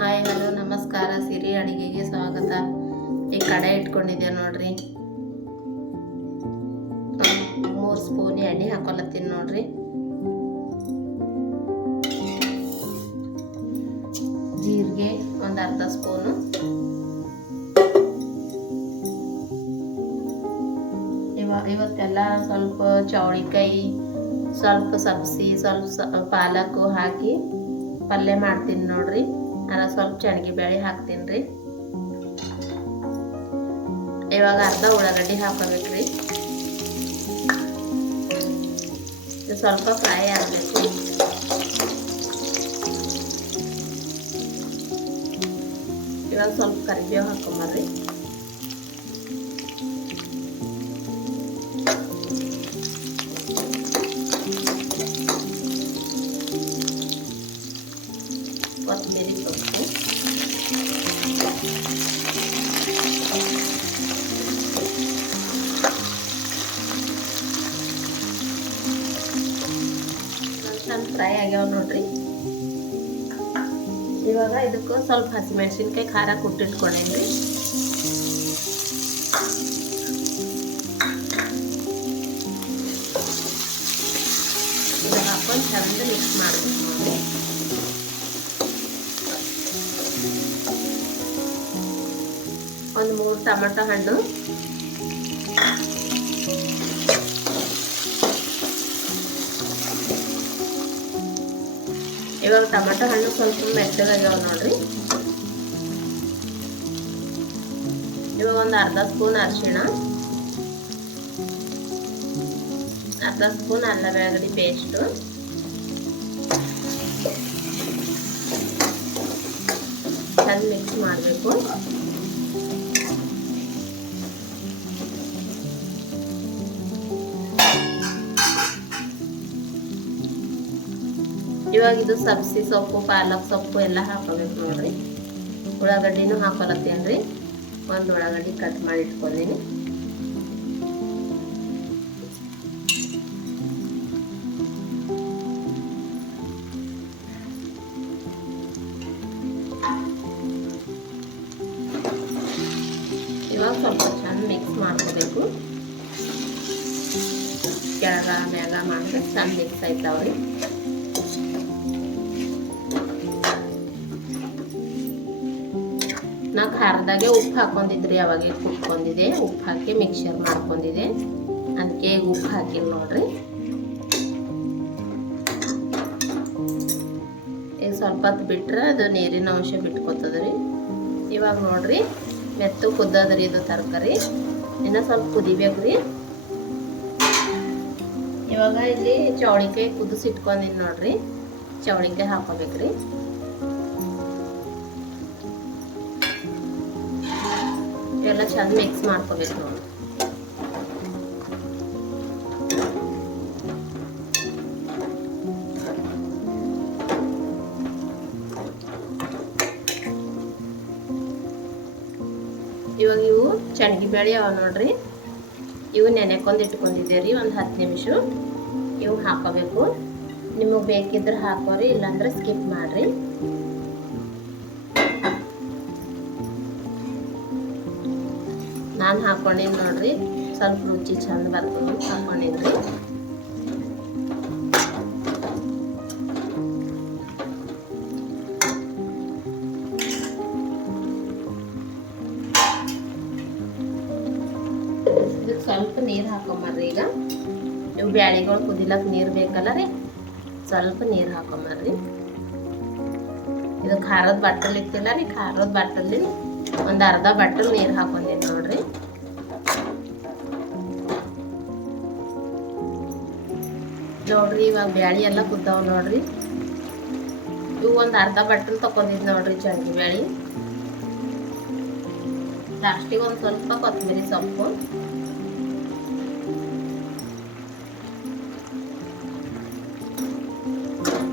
Hi, hello, ನಮಸ್ಕಾರ. ಸಿರಿ ಅಡಿಗೆಗೆ ಸ್ವಾಗತ. ಈ ಕಡೆ ಇಟ್ಕೊಂಡಿದ್ದೆ ನೋಡ್ರಿ? ಮೂರು ಸ್ಪೂನ್ ಎಣ್ಣೆ ಹಾಕೊಲತ್ತೀನಿ ನೋಡ್ರಿ. ಜೀರಿಗೆ ಒಂದು ಅರ್ಧ ಸ್ಪೂನು ಇವಾಗ ಇವತ್ತೆಲ್ಲ ಸ್ವಲ್ಪ ಚೌಳಿಕಾಯಿ, ಸ್ವಲ್ಪ ಸಬ್ಸಿ, ಸ್ವಲ್ಪ ಪಾಲಕ್ ಪಾಲಕು ಹಾಕಿ ಪಲ್ಯ ಮಾಡ್ತೀನಿ ನೋಡ್ರಿ. ನಾನು ಸ್ವಲ್ಪ ಚಣಗಿ ಬೇಳೆ ಹಾಕ್ತೀನಿ ರೀ. ಇವಾಗ ಅರ್ಧ ಉಳ್ಳಾಗಡ್ಡಿ ಹಾಕೋಬೇಕ್ರಿ. ಸ್ವಲ್ಪ ಫ್ರೈ ಆಗಬೇಕು. ಇವಾಗ ಸ್ವಲ್ಪ ಕರಿಬೇವು ಹಾಕೊಂಬರ್ರಿ. ಚಂದ ಫ್ರೈ ಆಗ್ಯಾವ ನೋಡ್ರಿ. ಇವಾಗ ಇದಕ್ಕೂ ಸ್ವಲ್ಪ ಹಸಿಮೆಣಸಿನ್ಕಾಯಿ ಖಾರ ಕುಟ್ಟಿಟ್ಕೊಂಡೇನ್ರಿ ಇದು ಹಾಕೊಂಡು ಚಂದ ಮಿಕ್ಸ್ ಮಾಡಬೇಕು ನೋಡಿ ಒಂದು ಮೂರು ಟೊಮೆಟೊ ಹಣ್ಣು. ಇವಾಗ ಟೊಮೆಟೊ ಹಣ್ಣು ಸ್ವಲ್ಪ ಮೆತ್ತಗಾಗ್ಯಾವ ನೋಡ್ರಿ ಇವಾಗ ಒಂದು ಅರ್ಧ ಸ್ಪೂನ್ ಅರಿಶಿಣ ಅರ್ಧ ಸ್ಪೂನ್ ಅಲ್ಲ ಬೆಳಗಡಿ ಪೇಸ್ಟು ಚಂದ ಮಿಕ್ಸ್ ಮಾಡಬೇಕು ಇವಾಗ ಇದು ಸಬ್ಸಿ ಸೊಪ್ಪು, ಪಾಲಕ್ ಸೊಪ್ಪು ಎಲ್ಲ ಹಾಕೋಬೇಕು ನೋಡ್ರಿ. ಉಳ್ಳಾಗಡ್ಡಿನೂ ಹಾಕೊಲತ್ತೇನ್ರಿ ಒಂದು ಉಳ್ಳಾಗಡ್ಡಿ ಕಟ್ ಮಾಡಿ ಇಟ್ಕೊಂಡೀನಿ. ಇವಾಗ ಸ್ವಲ್ಪ ಚೆಂದ ಮಿಕ್ಸ್ ಮಾಡ್ಕೋಬೇಕು. ಕೆಳಗ, ಮ್ಯಾಗ ಮಾಡಿದ್ರೆ ಚೆಂದ ಮಿಕ್ಸ್ ಆಯ್ತಾವ್ರಿ. ನಾ ಖಾರದಾಗೆ ಉಪ್ಪು ಹಾಕೊಂಡಿದ್ರಿ, ಅವಾಗೆ ಕುಟ್ಕೊಂಡಿದೆ ಉಪ್ಪು ಹಾಕಿ ಮಿಕ್ಸರ್ ಮಾಡ್ಕೊಂಡಿದ್ದೆ. ಅದಕ್ಕೆ ಉಪ್ಪು ಹಾಕಿಲ್ಲ ನೋಡ್ರಿ. ಈಗ ಸ್ವಲ್ಪ ಹೊತ್ತು ಬಿಟ್ರೆ ಅದು ನೀರಿನ ಅಂಶ ಬಿಟ್ಕೊತದ್ರಿ. ಇವಾಗ ನೋಡ್ರಿ, ಮೆತ್ತು ಕುದ್ದದ್ರಿ ಇದು ತರಕಾರಿ. ಇನ್ನೂ ಸ್ವಲ್ಪ ಕುದಿಬೇಕ್ರಿ. ಇವಾಗ ಇಲ್ಲಿ ಚೌಳಿಕಾಯಿ ಕುದಿಸಿಟ್ಕೊಂಡಿನಿ ನೋಡ್ರಿ. ಚೌಳಿಕಾಯಿ ಹಾಕೋಬೇಕ್ರಿ. ಇವೆಲ್ಲ ಚಂದ ಮಿಕ್ಸ್ ಮಾಡ್ಕೋಬೇಕು ನೋಡಿ. ಇವಾಗ ಇವು ಚಣಗಿ ಬೇಳೆ ಅವ ನೋಡ್ರಿ. ಇವು ಇಟ್ಕೊಂಡಿದ್ದೆ ರೀ ಒಂದು ಹತ್ತು ನಿಮಿಷ. ಇವು ಹಾಕೋಬೇಕು. ನಿಮಗೆ ಬೇಕಿದ್ರೆ ಹಾಕೋರಿ, ಇಲ್ಲಾಂದ್ರೆ ಸ್ಕಿಪ್ ಮಾಡ್ರಿ. ನಾನು ಹಾಕೊಂಡಿನಿ ನೋಡ್ರಿ. ಸ್ವಲ್ಪ ರುಚಿ ಚಂದ ಬರ್ತದೆ ಹಾಕೊಂಡಿದ್ರಿ ಇದಕ್ಕೆ ಸ್ವಲ್ಪ ನೀರು ಹಾಕೊಂಬರ್ರಿ ಈಗ. ನೀವು ಬ್ಯಾಳಿಗಳು ಕುದಿಲಕ್ಕೆ ನೀರು ಬೇಕಲ್ಲ ರೀ. ಸ್ವಲ್ಪ ನೀರು ಹಾಕೊಂಬರ್ರಿ. ಇದು ಖಾರದ ಬಟ್ಟಲ್ ಇತ್ತಿಲ್ಲ ರೀ, ಖಾರದ ಬಟ್ಟಲ್ಲಿ ಒಂದು ಅರ್ಧ ಬಟ್ಟಲ್ ನೀರು ಹಾಕೊಂಡಿನಿ ನೋಡ್ರಿ. ನೋಡ್ರಿ, ಇವಾಗ ಬ್ಯಾಳಿ ಎಲ್ಲ ಕುದ್ದಾವ ನೋಡ್ರಿ. ಇವು ಒಂದು ಅರ್ಧ ಬಟ್ಟಲ್ ತಕೊಂಡಿದ್ ನೋಡ್ರಿ ಚಂಡಿ ಬ್ಯಾಳಿ. ಲಾಸ್ಟಿಗೆ ಒಂದು ಸ್ವಲ್ಪ ಕೊತ್ತಂಬರಿ ಸೊಪ್ಪು.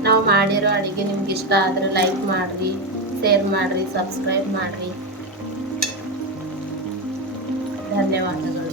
ನಾವು ಮಾಡಿರೋ ಅಡುಗೆ ನಿಮ್ಗೆ ಇಷ್ಟ ಆದರೆ ಲೈಕ್ ಮಾಡಿರಿ ಶೇರ್ ಮಾಡಿರಿ ಸಬ್ಸ್ಕ್ರೈಬ್ ಮಾಡ್ರಿ. and 上